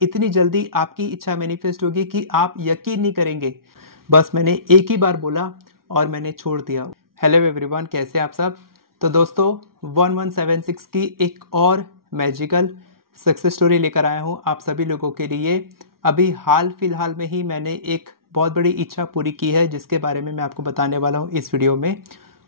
इतनी जल्दी आपकी इच्छा मैनिफेस्ट होगी कि आप यकीन नहीं करेंगे। बस मैंने एक ही बार बोला और मैंने छोड़ दिया। हेलो एवरीवन, कैसे आप सब। तो दोस्तों 1176 की एक और मैजिकल सक्सेस स्टोरी लेकर आया हूँ आप सभी लोगों के लिए। अभी हाल फिलहाल में ही मैंने एक बहुत बड़ी इच्छा पूरी की है, जिसके बारे में मैं आपको बताने वाला हूँ इस वीडियो में।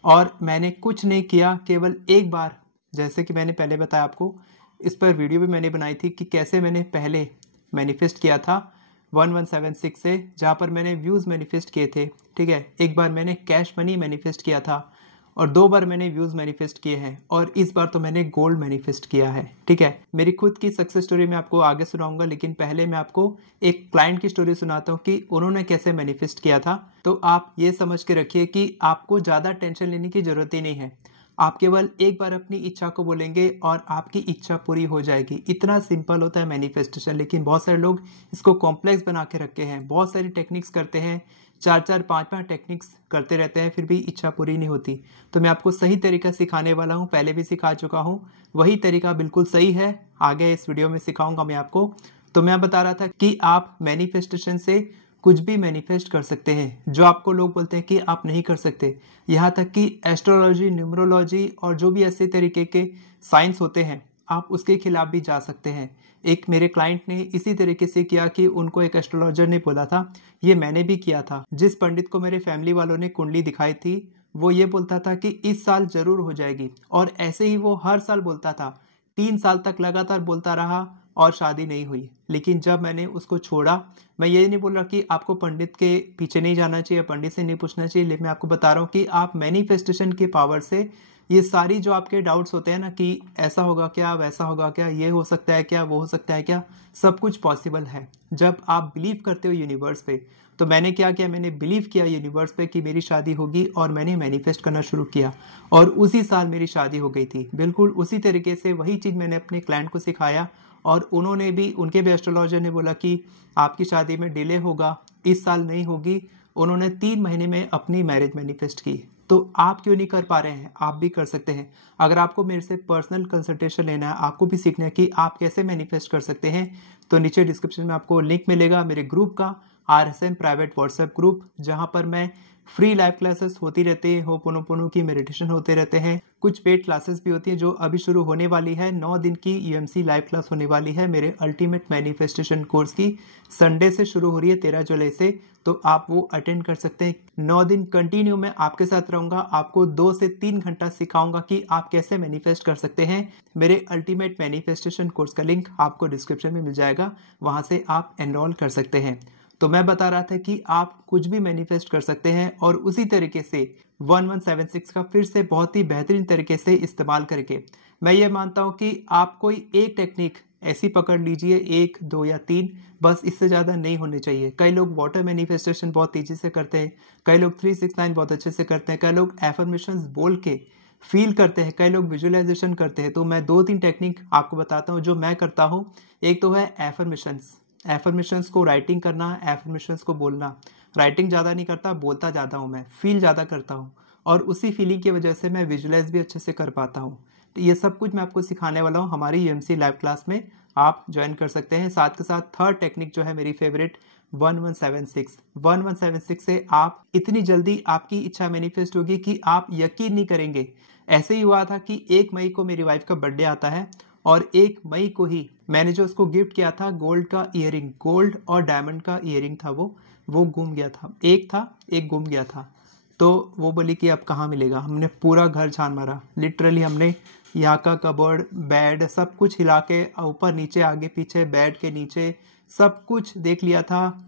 और मैंने कुछ नहीं किया, केवल एक बार, जैसे कि मैंने पहले बताया आपको, इस पर वीडियो भी मैंने बनाई थी कि कैसे मैंने पहले मैनिफेस्ट किया था 1176 से, जहाँ पर मैंने व्यूज़ मैनिफेस्ट किए थे। ठीक है, एक बार मैंने कैश मनी मैनिफेस्ट किया था और 2 बार मैंने व्यूज़ मैनिफेस्ट किए हैं और इस बार तो मैंने गोल्ड मैनिफेस्ट किया है। ठीक है, मेरी खुद की सक्सेस स्टोरी मैं आपको आगे सुनाऊंगा, लेकिन पहले मैं आपको एक क्लाइंट की स्टोरी सुनाता हूँ कि उन्होंने कैसे मैनिफेस्ट किया था। तो आप ये समझ के रखिए कि आपको ज़्यादा टेंशन लेने की ज़रूरत ही नहीं है। आप केवल एक बार अपनी इच्छा को बोलेंगे और आपकी इच्छा पूरी हो जाएगी। इतना सिंपल होता है मैनिफेस्टेशन, लेकिन बहुत सारे लोग इसको कॉम्प्लेक्स बना के रखे हैं। बहुत सारी टेक्निक्स करते हैं, 4-4, 5-5 टेक्निक्स करते रहते हैं, फिर भी इच्छा पूरी नहीं होती। तो मैं आपको सही तरीका सिखाने वाला हूँ, पहले भी सिखा चुका हूँ। वही तरीका बिल्कुल सही है, आगे इस वीडियो में सिखाऊंगा मैं आपको। तो मैं बता रहा था कि आप मैनिफेस्टेशन से कुछ भी मैनिफेस्ट कर सकते हैं, जो आपको लोग बोलते हैं कि आप नहीं कर सकते। यहाँ तक कि एस्ट्रोलॉजी, न्यूमरोलॉजी और जो भी ऐसे तरीके के साइंस होते हैं, आप उसके खिलाफ भी जा सकते हैं। एक मेरे क्लाइंट ने इसी तरीके से किया कि उनको एक एस्ट्रोलॉजर ने बोला था, ये मैंने भी किया था। जिस पंडित को मेरे फैमिली वालों ने कुंडली दिखाई थी, वो ये बोलता था कि इस साल जरूर हो जाएगी, और ऐसे ही वो हर साल बोलता था। 3 साल तक लगातार बोलता रहा और शादी नहीं हुई। लेकिन जब मैंने उसको छोड़ा, मैं ये नहीं बोल रहा कि आपको पंडित के पीछे नहीं जाना चाहिए, पंडित से नहीं पूछना चाहिए, लेकिन मैं आपको बता रहा हूँ कि आप मैनिफेस्टेशन की पावर से ये सारी जो आपके डाउट्स होते हैं ना कि ऐसा होगा क्या, वैसा होगा क्या, ये हो सकता है क्या, वो हो सकता है क्या, सब कुछ पॉसिबल है जब आप बिलीव करते हो यूनिवर्स पे। तो मैंने क्या किया, मैंने बिलीव किया यूनिवर्स पे कि मेरी शादी होगी और मैंने मैनिफेस्ट करना शुरू किया और उसी साल मेरी शादी हो गई थी। बिल्कुल उसी तरीके से वही चीज़ मैंने अपने क्लाइंट को सिखाया और उन्होंने भी, उनके भी एस्ट्रोलॉजर ने बोला कि आपकी शादी में डिले होगा, इस साल नहीं होगी। उन्होंने 3 महीने में अपनी मैरिज मैनिफेस्ट की। तो आप क्यों नहीं कर पा रहे हैं, आप भी कर सकते हैं। अगर आपको मेरे से पर्सनल कंसल्टेशन लेना है, आपको भी सीखना है कि आप कैसे मैनिफेस्ट कर सकते हैं, तो नीचे डिस्क्रिप्शन में आपको लिंक मिलेगा मेरे ग्रुप का, RSM प्राइवेट व्हाट्सएप ग्रुप, जहाँ पर मैं फ्री लाइव क्लासेस होती रहती है, होपोनोपोनो की मेडिटेशन होते रहते हैं। कुछ पेड क्लासेस भी होती है जो अभी शुरू होने वाली है। 9 दिन की UMC लाइव क्लास होने वाली है मेरे अल्टीमेट मैनिफेस्टेशन कोर्स की। संडे से शुरू हो रही है, 13 जुलाई से, तो आप वो अटेंड कर सकते हैं। 9 दिन कंटिन्यू मैं आपके साथ रहूंगा, आपको 2 से 3 घंटा सिखाऊंगा कि आप कैसे मैनिफेस्ट कर सकते हैं। मेरे अल्टीमेट मैनिफेस्टेशन कोर्स का लिंक आपको डिस्क्रिप्शन में मिल जाएगा, वहां से आप एनरोल कर सकते हैं। तो मैं बता रहा था कि आप कुछ भी मैनिफेस्ट कर सकते हैं और उसी तरीके से 1176 का फिर से बहुत ही बेहतरीन तरीके से इस्तेमाल करके, मैं ये मानता हूं कि आप कोई एक टेक्निक ऐसी पकड़ लीजिए, 1, 2 या 3, बस इससे ज़्यादा नहीं होने चाहिए। कई लोग वाटर मैनिफेस्टेशन बहुत तेज़ी से करते हैं, कई लोग 369 बहुत अच्छे से करते हैं, कई लोग एफर्मेशंस बोल के फील करते हैं, कई लोग विजुअलाइजेशन करते हैं। तो मैं 2-3 टेक्निक आपको बताता हूँ जो मैं करता हूँ। एक तो है एफर्मेशंस। एफर्मेशंस को राइटिंग करना, एफर्मेशंस को बोलना। राइटिंग ज़्यादा नहीं करता, बोलता ज़्यादा हूँ, मैं फील ज़्यादा करता हूँ और उसी फीलिंग की वजह से मैं विजुअलाइज भी अच्छे से कर पाता हूँ। तो ये सब कुछ मैं आपको सिखाने वाला हूँ हमारी UMC लाइव क्लास में, आप ज्वाइन कर सकते हैं। साथ के साथ थर्ड टेक्निक जो है मेरी फेवरेट, 1176 से आप इतनी जल्दी आपकी इच्छा मैनिफेस्ट होगी कि आप यकीन नहीं करेंगे। ऐसे ही हुआ था कि 1 मई को मेरी वाइफ का बर्थडे आता है और 1 मई को ही मैंने जो उसको गिफ्ट किया था गोल्ड का इयरिंग, गोल्ड और डायमंड का इयरिंग था, वो गुम गया था। एक गुम गया था। तो वो बोली कि अब कहाँ मिलेगा। हमने पूरा घर छान मारा, लिटरली हमने यहाँ का कबर्ड, बेड, सब कुछ हिला के ऊपर नीचे, आगे पीछे, बेड के नीचे सब कुछ देख लिया था,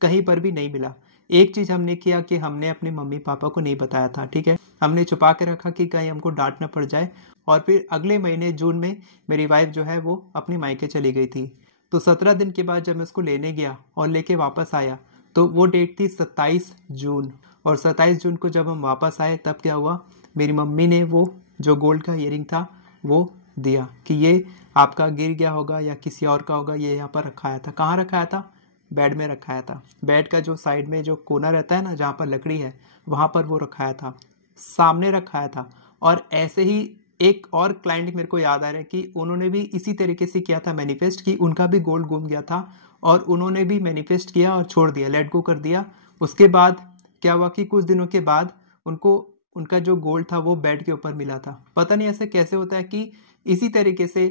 कहीं पर भी नहीं मिला। एक चीज हमने किया कि हमने अपने मम्मी पापा को नहीं बताया था। ठीक है, हमने छुपा के रखा कि कहीं हमको डांट न पड़ जाए। और फिर अगले महीने जून में मेरी वाइफ जो है वो अपनी मायके चली गई थी। तो 17 दिन के बाद जब मैं उसको लेने गया और लेके वापस आया, तो वो डेट थी 27 जून। और 27 जून को जब हम वापस आए, तब क्या हुआ, मेरी मम्मी ने वो जो गोल्ड का इयरिंग था वो दिया कि ये आपका गिर गया होगा या किसी और का होगा, ये यहाँ पर रखाया था। कहाँ रखाया था? बेड में रखाया था। बेड का जो साइड में जो कोना रहता है ना, जहाँ पर लकड़ी है, वहाँ पर वो रखाया था, सामने रखाया था। और ऐसे ही एक और क्लाइंट मेरे को याद आ रहा है कि उन्होंने भी इसी तरीके से किया था मैनिफेस्ट, कि उनका भी गोल्ड गुम गया था और उन्होंने भी मैनिफेस्ट किया और छोड़ दिया, लेट गो कर दिया। उसके बाद क्या हुआ कि कुछ दिनों के बाद उनको उनका जो गोल्ड था वो बेड के ऊपर मिला था। पता नहीं ऐसे कैसे होता है कि इसी तरीके से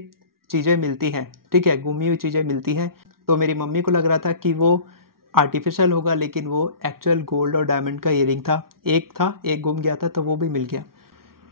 चीज़ें मिलती हैं, ठीक है, गुमी हुई चीज़ें मिलती हैं। तो मेरी मम्मी को लग रहा था कि वो आर्टिफिशियल होगा, लेकिन वो एक्चुअल गोल्ड और डायमंड का ईयरिंग था। एक गुम गया था तो वो भी मिल गया।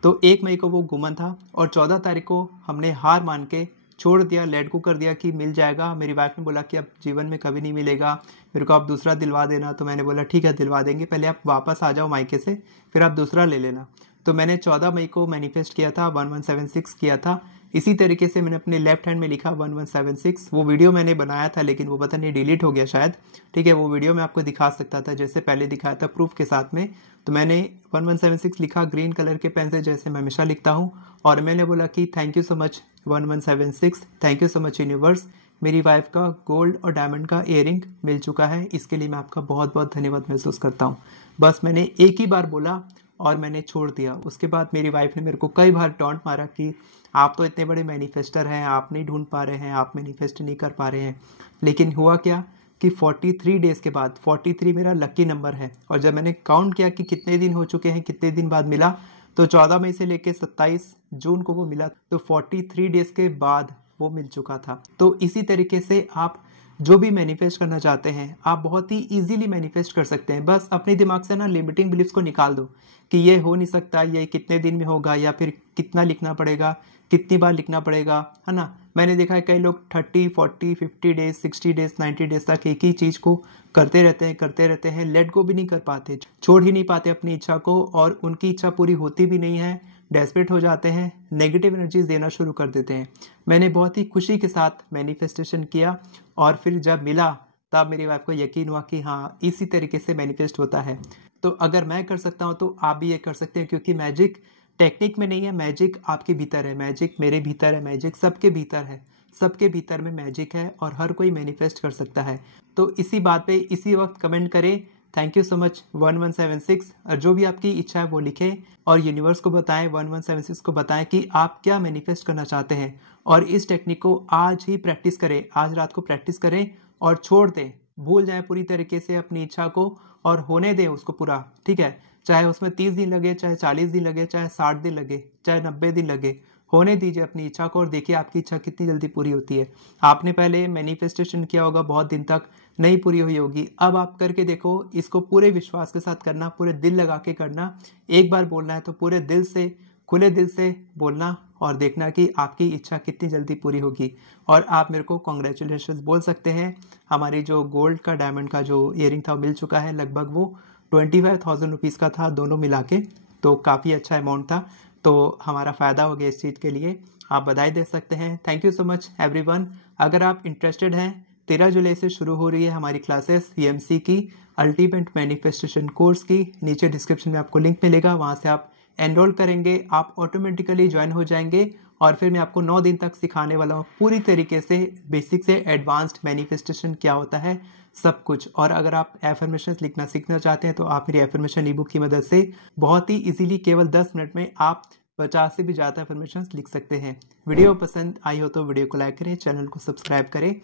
तो 1 मई को वो गुमन था और 14 तारीख को हमने हार मान के छोड़ दिया, लेट गो कर दिया कि मिल जाएगा। मेरी वाइफ ने बोला कि अब जीवन में कभी नहीं मिलेगा, मेरे को आप दूसरा दिलवा देना। तो मैंने बोला ठीक है दिलवा देंगे, पहले आप वापस आ जाओ मायके से, फिर आप दूसरा ले लेना। तो मैंने 14 मई को मैनिफेस्ट किया था, 1176 किया था। इसी तरीके से मैंने अपने लेफ्ट हैंड में लिखा 1176। वो वीडियो मैंने बनाया था लेकिन वो पता नहीं डिलीट हो गया शायद, ठीक है। वो वीडियो मैं आपको दिखा सकता था जैसे पहले दिखाया था प्रूफ के साथ में। तो मैंने 1176 लिखा ग्रीन कलर के पेन से, जैसे मैं हमेशा लिखता हूँ। और मैंने बोला कि thank you so much 1176, thank you so much universe, मेरी वाइफ का गोल्ड और डायमंड का ईयरिंग मिल चुका है, इसके लिए मैं आपका बहुत बहुत धन्यवाद महसूस करता हूँ। बस मैंने एक ही बार बोला और मैंने छोड़ दिया। उसके बाद मेरी वाइफ ने मेरे को कई बार टॉन्ट मारा कि आप तो इतने बड़े मैनिफेस्टर हैं, आप नहीं ढूंढ पा रहे हैं, आप मैनिफेस्ट नहीं कर पा रहे हैं। लेकिन हुआ क्या कि 43 डेज़ के बाद, 43 मेरा लकी नंबर है, और जब मैंने काउंट किया कि कितने दिन हो चुके हैं, कितने दिन बाद मिला, तो 14 मई से लेकर 27 जून को वो मिला। तो 43 डेज़ के बाद वो मिल चुका था। तो इसी तरीके से आप जो भी मैनिफेस्ट करना चाहते हैं आप बहुत ही इजीली मैनिफेस्ट कर सकते हैं। बस अपने दिमाग से ना लिमिटिंग बिलीफ्स को निकाल दो कि ये हो नहीं सकता, ये कितने दिन में होगा, या फिर कितना लिखना पड़ेगा, कितनी बार लिखना पड़ेगा, है ना। मैंने देखा है कई लोग 30, 40, 50 डेज, 60 डेज, 90 डेज तक एक ही चीज़ को करते रहते हैं, लेट गो भी नहीं कर पाते, छोड़ ही नहीं पाते अपनी इच्छा को, और उनकी इच्छा पूरी होती भी नहीं है, डेस्परेट हो जाते हैं, नेगेटिव एनर्जीज देना शुरू कर देते हैं। मैंने बहुत ही खुशी के साथ मैनिफेस्टेशन किया और फिर जब मिला तब मेरी वाइफ को यकीन हुआ कि हाँ इसी तरीके से मैनिफेस्ट होता है। तो अगर मैं कर सकता हूँ तो आप भी ये कर सकते हैं, क्योंकि मैजिक टेक्निक में नहीं है, मैजिक आपके भीतर है, मैजिक मेरे भीतर है, मैजिक सबके भीतर है, सबके भीतर में मैजिक है और हर कोई मैनिफेस्ट कर सकता है। तो इसी बात पे इसी वक्त कमेंट करें थैंक यू सो मच 1176, और जो भी आपकी इच्छा है वो लिखें और यूनिवर्स को बताएं, 1176 को बताएं कि आप क्या मैनिफेस्ट करना चाहते हैं। और इस टेक्निक को आज ही प्रैक्टिस करें, आज रात को प्रैक्टिस करें और छोड़ दें, भूल जाएं पूरी तरीके से अपनी इच्छा को और होने दें उसको पूरा, ठीक है। चाहे उसमें 30 दिन लगे, चाहे 40 दिन लगे, चाहे 60 दिन लगे, चाहे 90 दिन लगे, होने दीजिए अपनी इच्छा को और देखिए आपकी इच्छा कितनी जल्दी पूरी होती है। आपने पहले मैनिफेस्टेशन किया होगा, बहुत दिन तक नहीं पूरी हुई होगी, अब आप करके देखो, इसको पूरे विश्वास के साथ करना, पूरे दिल लगा के करना। एक बार बोलना है तो पूरे दिल से, खुले दिल से बोलना और देखना कि आपकी इच्छा कितनी जल्दी पूरी होगी। और आप मेरे को कॉन्ग्रेचुलेशन बोल सकते हैं। हमारी जो गोल्ड का डायमंड का जो ईयरिंग था मिल चुका है, लगभग वो 25,000 रुपीज़ का था दोनों मिला के, तो काफ़ी अच्छा अमाउंट था। तो हमारा फ़ायदा हो गया इस चीज़ के लिए, आप बधाई दे सकते हैं। Thank you so much everyone. अगर आप इंटरेस्टेड हैं, 13 जुलाई से शुरू हो रही है हमारी क्लासेस EMC की, अल्टीमेट मैनिफेस्टेशन कोर्स की। नीचे डिस्क्रिप्शन में आपको लिंक मिलेगा, वहाँ से आप एनरोल करेंगे, आप ऑटोमेटिकली ज्वाइन हो जाएंगे। और फिर मैं आपको 9 दिन तक सिखाने वाला हूँ पूरी तरीके से, बेसिक से एडवांस्ड मैनिफेस्टेशन क्या होता है, सब कुछ। और अगर आप एफर्मेशंस लिखना सीखना चाहते हैं तो आप मेरी एफर्मेशन ई बुक की मदद से बहुत ही इजीली केवल 10 मिनट में आप 50 से भी ज़्यादा एफर्मेशंस लिख सकते हैं। वीडियो पसंद आई हो तो वीडियो को लाइक करें, चैनल को सब्सक्राइब करें,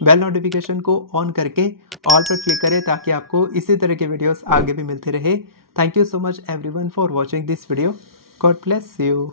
बेल नोटिफिकेशन को ऑन करके ऑल पर क्लिक करें ताकि आपको इसी तरह के वीडियोस आगे भी मिलते रहे। Thank you so much everyone for watching this video. God bless you.